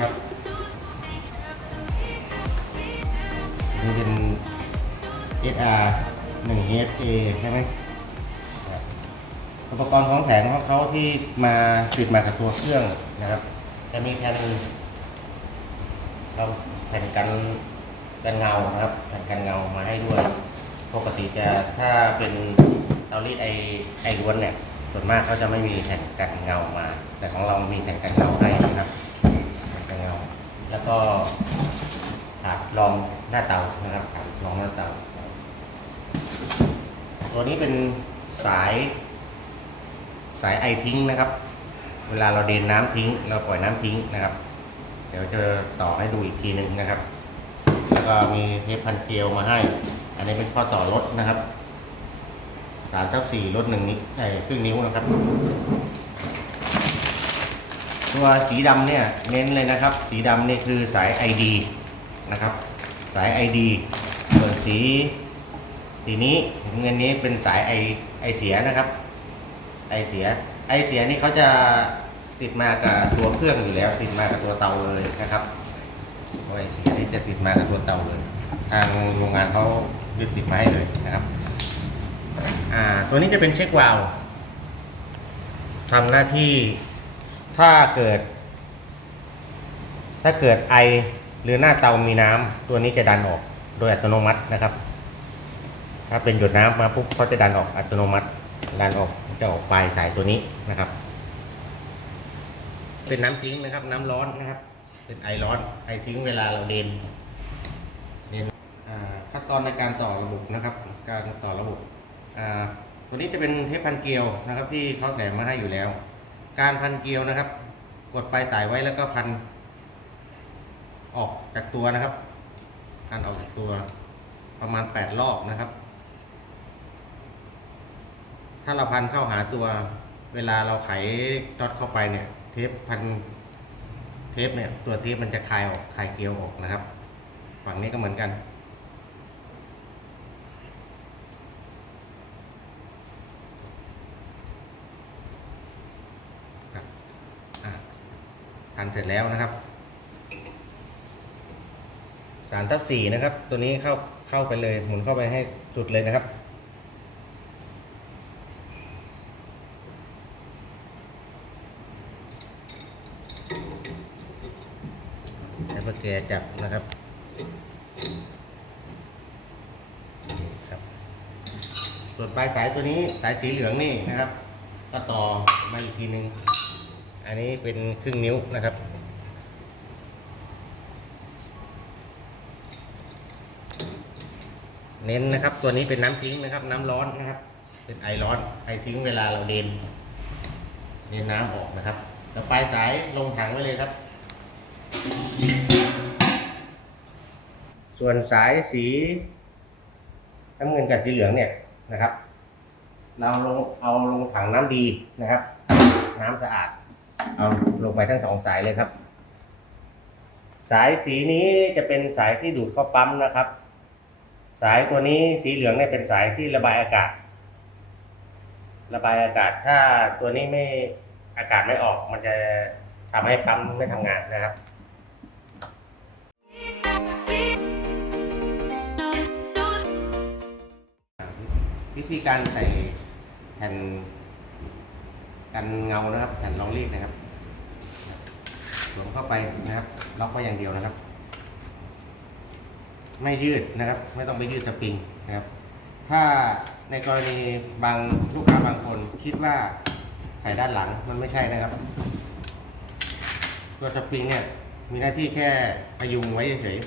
ครับนี่เป็น SR 1 SA ใช่ไหมอุปกรณ์ของแถมของเขาที่มาติดมากับตัวเครื่องนะครับ จะมีแผ่นเราแผ่นกันกันเงานะครับ แผ่นกันเงามาให้ด้วย ปกติจะถ้าเป็นเตารีดไอไอล้วนเนี่ยส่วนมากเขาจะไม่มีแผ่นกันเงามา แต่ของเรามีแผ่นกันเงาให้นะครับ แผ่นกันเงแล้วก็ถาดรองหน้าเตานะครับถาดรองหน้าเตา ตัวนี้เป็นสายสายไอทิ้งนะครับ เวลาเราเดินน้ำทิ้ง เราปล่อยน้ำทิ้งนะครับ เดี๋ยวจะต่อให้ดูอีกทีหนึ่งนะครับ แล้วก็มีเทปพันเกลียวมาให้ อันนี้เป็นข้อต่อรถนะครับสามเท่าสี่รถหนึ่งนิ้วไอครึ่งนิ้วนะครับ ตัวสีดำเนี่ยเน้นเลยนะครับ สีดำนี่คือสาย ID นะครับ สาย ID ส่วนสีสีนี้เงินนี้เป็นสายไอไอเสียนะครับไอเสียไอเสียนี่เขาจะติดมากับตัวเครื่องอยู่แล้ว ติดมากับตัวเตาเลยนะครับไอเสียนี่จะติดมากับตัวเตาเลย ทางโรงงานเขายึดติดมาให้เลยนะครับอ่าตัวนี้จะเป็นเช็ควาล์วทำหน้าที่ ถ้าเกิด ถ้าเกิดไอหรือหน้าเตามีน้ำตัวนี้จะดันออกโดยอัตโนมัตินะครับ ถ้าเป็นหยดน้ำมาปุ๊บเขาจะดันออกอัตโนมัติ ดันออกจะออกปลายสายตัวนี้นะครับ เป็นน้ำทิ้งนะครับ น้ำร้อนนะครับ เป็นไอร้อนไอทิ้งเวลาเราเดนเดนขั้นตอนในการต่อระบบนะครับ การต่อระบบตัวนี้จะเป็นเทปพันเกลียวนะครับ ที่เขาแถมมาให้อยู่แล้ว การพันเกลียวนะครับ กดปลายสายไว้แล้วก็พัน ออกจากตัวนะครับ การออกจากตัวประมาณ 8 รอบนะครับ ถ้าเราพันเข้าหาตัวเวลาเราไขน็อตเข้าไปเนี่ย เทปพันเทปเนี่ยตัวเทปมันจะคลายออกคลายเกลียวออกนะครับ ฝั่งนี้ก็เหมือนกัน ครับอะันเสร็จแล้วนะครับสารทับสี่นะครับ ตัวนี้เข้าเข้าไปเลย หมุนเข้าไปให้สุดเลยนะครับ ใช้ประแกจับนะครับครับ ส่วนปลายสายตัวนี้สายสีเหลืองนี่นะครับ ก็ต่อมาอีกทีหนึ่ง อันนี้เป็นครึ่งนิ้วนะครับ เน้นนะครับ ตัวนี้เป็นน้ำทิ้งนะครับ น้ำร้อนนะครับ เป็นไอร้อนไอทิ้งเวลาเราเดนเดนน้ำออกนะครับแล้วปลายสายลงถังไว้เลยครับ ส่วนสายสีน้ำเงินกับสีเหลืองเนี่ยนะครับ เราลงเอาลงถังน้ำดีนะครับ น้ำสะอาด เอาลงไปทั้งสองสายเลยครับ สายสีนี้จะเป็นสายที่ดูดเข้าปั๊มนะครับ สายตัวนี้สีเหลืองเนี่ยเป็นสายที่ระบายอากาศ ระบายอากาศถ้าตัวนี้ไม่อากาศไม่ออกมันจะทำให้ปั๊มไม่ทำงานนะครับวิธีการใส่แผ่นกันเงานะครับแผ่นรองรีดนะครับ สวมเข้าไปนะครับล็อกไว้อย่างเดียวนะครับ ไม่ยืดนะครับ ไม่ต้องไปยืดสปริงนะครับ ถ้าในกรณีบางลูกค้าบางคนคิดว่าใส่ด้านหลังมันไม่ใช่นะครับ ตัวสปริงเนี่ยมีหน้าที่แค่พยุงไว้เฉย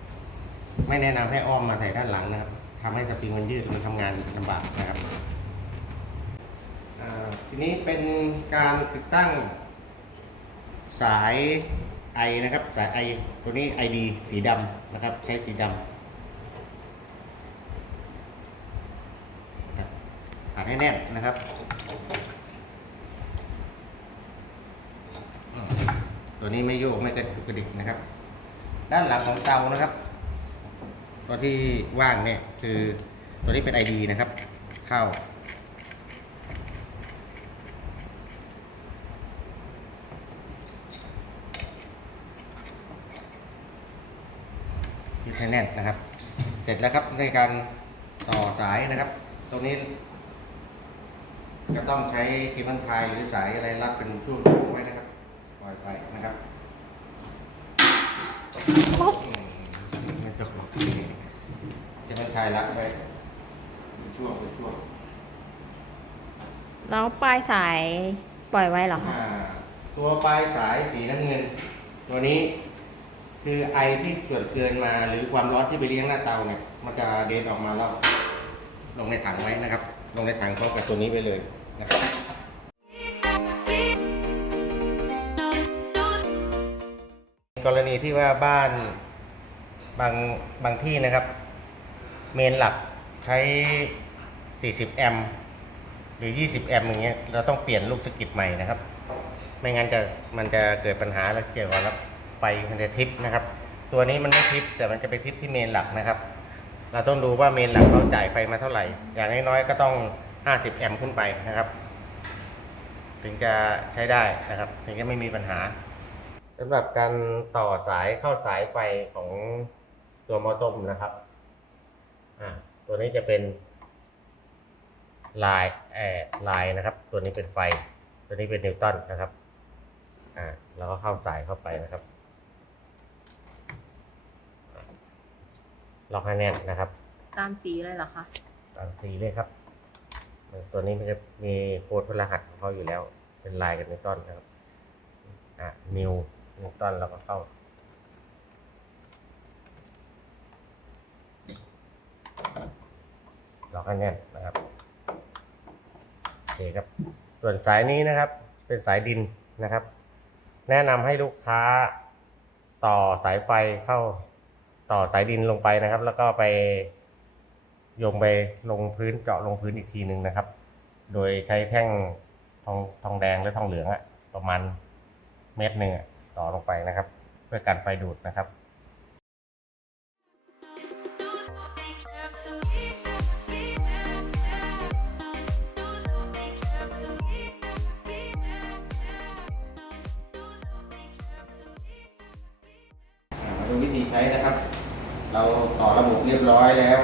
ๆไม่แนะนำให้อ้อมมาใส่ด้านหลังนะครับทำให้สปริงมันยืดมันทำงานลำบากนะครับทีนี้เป็นการติดตั้ง สายไอนะครับ สายไอตัวนี้ ID สีดำนะครับ ใช้สีดำครับอัดให้แน่นนะครับตัวนี้ไม่โยกไม่กระดุกกระดิกนะครับ ด้านหลังของเตานะครับ ตัวที่ว่างเนี่ยคือตัวนี้เป็น ID นะครับ เข้า ให้แน่นนะครับ เสร็จแล้วครับในการต่อสายนะครับ ตรงนี้ก็ต้องใช้เคเบิลไทยหรือสายอะไรรัดเป็นช่วงๆไว้นะครับปล่อยไปนะครับไม่ตกหรอกเคเบิลไทยรัดไว้เป็นช่วงเป็นช่วงแล้วปลายสายปล่อยไว้เหรอคะอ่าตัวปลายสายสีน้ำเงิน ตัวนี้ คือไอที่ส่วนเกินมาหรือความร้อนที่ไปเลี้ยงหน้าเตาเนี่ย มันจะเดนออกมาแล้วลงในถังไว้นะครับ ลงในถังพร้อมกับตัวนี้ไปเลยนะครับกรณีที่ว่าบ้านบางบางที่นะครับ เมนหลักใช้ 40 แอมป์หรือ 20 แอมป์อย่างเงี้ยเราต้องเปลี่ยนลูกสกิตใหม่นะครับ ไม่งั้นจะมันจะเกิดปัญหาแล้วเกี่ยวกับ ฟมันจะทิปนะครับ ตัวนี้มันไม่ทิปแต่มันจะไปทิปที่เมนหลักนะครับ เราต้องดูว่าเมนหลักเราจ่ายไฟมาเท่าไหร่ อย่างน้อยๆก็ต้อง 50 แอมป์ขึ้นไปนะครับ ถึงจะใช้ได้นะครับ ถึงจะไม่มีปัญหาสำหรับการต่อสายเข้าสายไฟของตัวหมอต้มนะครับอ่าตัวนี้จะเป็นลายแอร์ลายนะครับ ตัวนี้เป็นไฟ ตัวนี้เป็นนิวตันนะครับ อ่า แล้วก็เข้าสายเข้าไปนะครับอ่า ล็อกให้แน่นนะครับ ตามสีเลยเหรอคะ ตามสีเลยครับ ตัวนี้มันจะมีโค้ดพรหัสของเขาอยู่แล้ว เป็นลายกับนิวตันนะครับ อะนิวนิวตันแล้วก็เข้าล็อกให้แน่นนะครับโอเคครับ ส่วนสายนี้นะครับ เป็นสายดินนะครับ แนะนำให้ลูกค้าต่อสายไฟเข้า ต่อสายดินลงไปนะครับ แล้วก็ไปโยงไปลงพื้นเจาะลงพื้นอีกทีหนึ่งนะครับ โดยใช้แท่งทองทองแดงหรือทองเหลืองอะประมาณเมตรหนึ่งต่อลงไปนะครับ เพื่อกันไฟดูดนะครับ เรียบร้อยแล้ว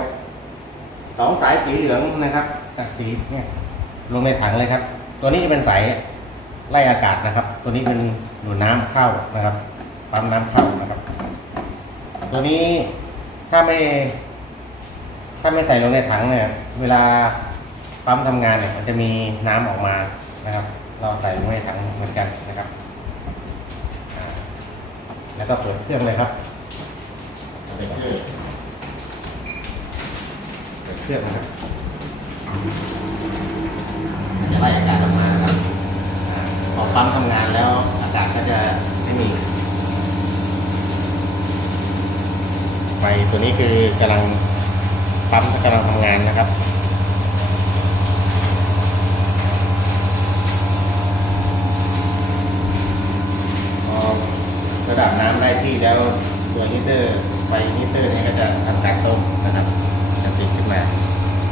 สองสายสีเหลืองนะครับจากสีเนี่ยลงในถังเลยครับ ตัวนี้จะเป็นสายไล่อากาศนะครับ ตัวนี้เป็นดูดน้ำเข้านะครับปั๊มน้ำเข้านะครับ ตัวนี้ถ้าไม่ ถ้าไม่ใส่ลงในถังเนี่ย เวลาปั๊มทำงานเนี่ย มันจะมีน้ำออกมานะครับ เราใส่ลงในถังเหมือนกันนะครับแล้วก็เปิดเครื่องเลยครับเปิดเครื่อง เปิดเครื่องนะครับจะไล่อากาศออกมาครับพอปั๊มทำงานแล้วอากาศก็จะไม่มีไฟตัวนี้คือกำลังปั๊มกำลังทำงานนะครับระดับน้ำได้ที่แล้วตัวฮีเตอร์ไฟฮีเตอร์นี้ก็จะทำการต้มนะครับ จะติดขึ้นมา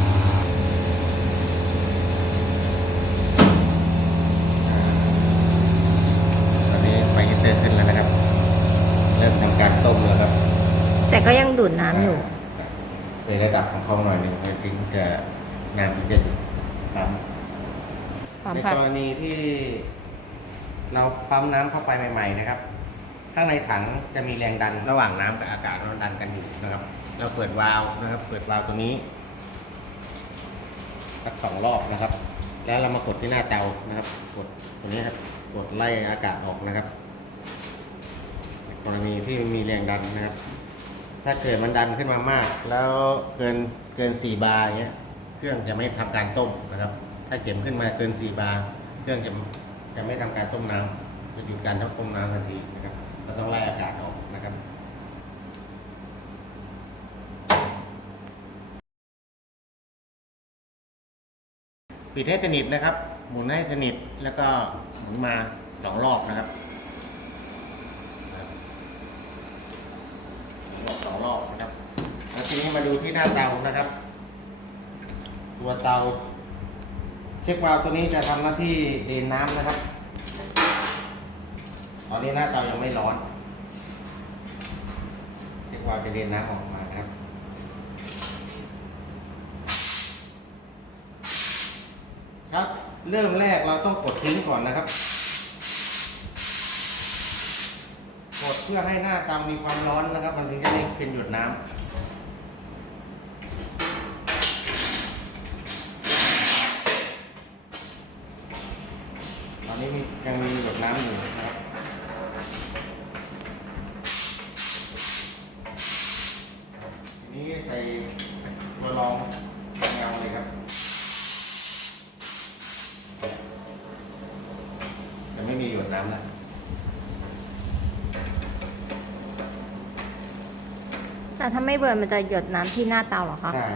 อ่าตอนนี้ไฟฮีเตอร์ขึ้นแล้วนะครับ เริ่มทำการต้มแล้วครับแต่ก็ยังดูดน้ำอยู่ในระดับของเขาหน่อยหนึ่งมันถึงจะน้ำถึงจะปั๊มปั๊มในค่ะกรณีที่เราปั๊มน้ำเข้าไปใหม่ ๆ นะครับ ข้างในถังจะมีแรงดันระหว่างน้ำกับอากาศเราดันกันอยู่นะครับ เราเปิดวาล์วนะครับ เปิดวาล์วตัวนี้สักสองรอบนะครับ แล้วเรามากดที่หน้าเตานะครับ กดตัวนี้ครับ กดไล่อากาศออกนะครับ กรณีที่มีแรงดันนะครับ ถ้าเกิดมันดันขึ้นมามาก แล้วเกินเกินสี่บาร์เงี้ย เครื่องจะไม่ทำการต้มนะครับ ถ้าเข็มขึ้นมาเกินสี่บาร์เครื่องจะจะไม่ทำการต้มน้ำจะหยุดการต้มน้ำทันทีนะครับ เราต้องไล่อากาศออกนะครับ ปิดให้สนิทนะครับ หมุนให้สนิทแล้วก็หมุนมาสองรอบนะครับสองรอบนะครับ แล้วทีนี้มาดูที่หน้าเตานะครับ ตัวเตา เช็ควาล์วตัวนี้จะทำหน้าที่เดนน้ำนะครับ ตอนนี้หน้าเตายังไม่ร้อน เช็คววาล์วจะเดินน้ำออกมานะ ครับ เริ่มแรกเราต้องกดทิ้งก่อนนะครับ กดเพื่อให้หน้าเตามีความร้อนนะครับ มันถึงจะได้เป็นหยดน้ำตอนนี้ยังมีหยดน้ำอยู่นะครับ ทีนี้ใส่ตัวรองาเลยครับ จะไม่มีหยดน้ำแล้ว แต่ ถ้าไม่เบิร์นมันจะหยดน้ำที่หน้าเตาเหรอคะใช่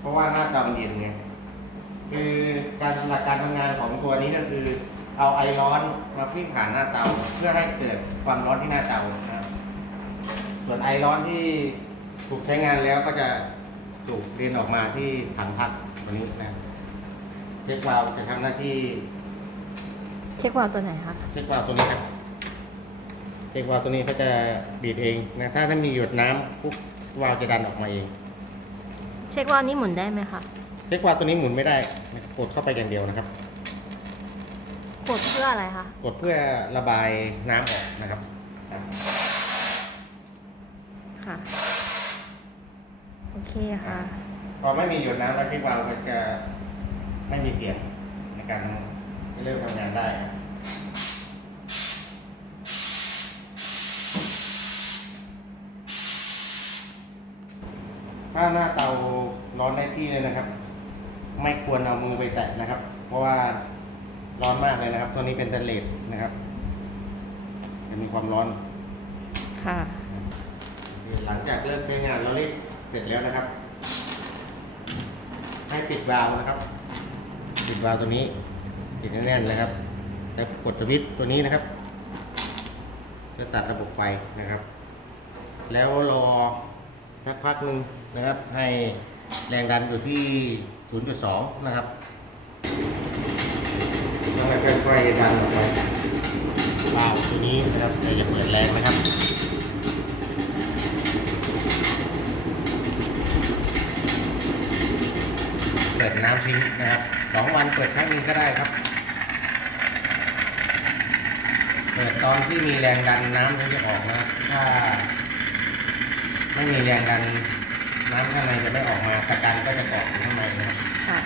เพราะว่าหน้าเตามันเย็นไงคือการหลักการทำงานของตัวนี้ก็คือ เอาไอร้อนมาพิ่งผ่านหน้าเตา เพื่อให้เกิดความร้อนที่หน้าเตานะครับส่วนไอร้อนที่ถูกใช้งานแล้วก็จะถูกเรียนออกมาที่ถังพักตัวนี้นะเช็ควาล์วจะทำหน้าที่เช็ควาล์วตัวไหนคะ เช็ควาล์วตัวนี้ครับ เช็ควาล์วตัวนี้เขาจะบีบเองนะถ้าถ้ามีหยดน้ำปุ๊บวาล์วจะดันออกมาเอง เช็ควาล์วนี่หมุนได้ไหมคะเช็ควาล์วตัวนี้หมุนไม่ได้กดเข้าไปอย่างเดียวนะครับ กดเพื่ออะไรคะกดเพื่อระบายน้ำออกนะครับอะค่ะ โอเคค่ะ พอไม่มีหยดน้ำแล้วเช็ควาล์วก็จะไม่มีเสียงในการเริ่มทำงานได้ ถ้าหน้าเตาร้อนได้ที่เลยนะครับ ไม่ควรเอามือไปแตะนะครับ เพราะว่าร้อนมากเลยนะครับ ตัวนี้เป็นสแตนเลสนะครับจะมีความร้อนค่ะ หลังจากเริ่มใช้งานเราเรียกเสร็จแล้วนะครับ ให้ปิดวาล์วนะครับ ปิดวาล์วตัวนี้ ปิดแน่นๆนะครับแล้วกดสวิตช์ตัวนี้นะครับเพื่อตัดระบบไฟนะครับ แล้วรอสักพักหนึ่ง นะครับ ให้แรงดันอยู่ที่ 0.2 นะครับแล้วค่อยๆดันออกไปวาล์วตัวนี้นะครับอย่าเปิดแรงนะครับเปิดน้ำทิ้งนะครับสองวันเปิดครั้งหนึงก็ได้ครับ เปิดตอนที่มีแรงดันน้ำถึงจะออกนะครับถ้า ไม่มีแรงดัน น้ำข้างในจะไม่ออกมาตะกันก็จะเกาะอยู่ข้างในนะครับ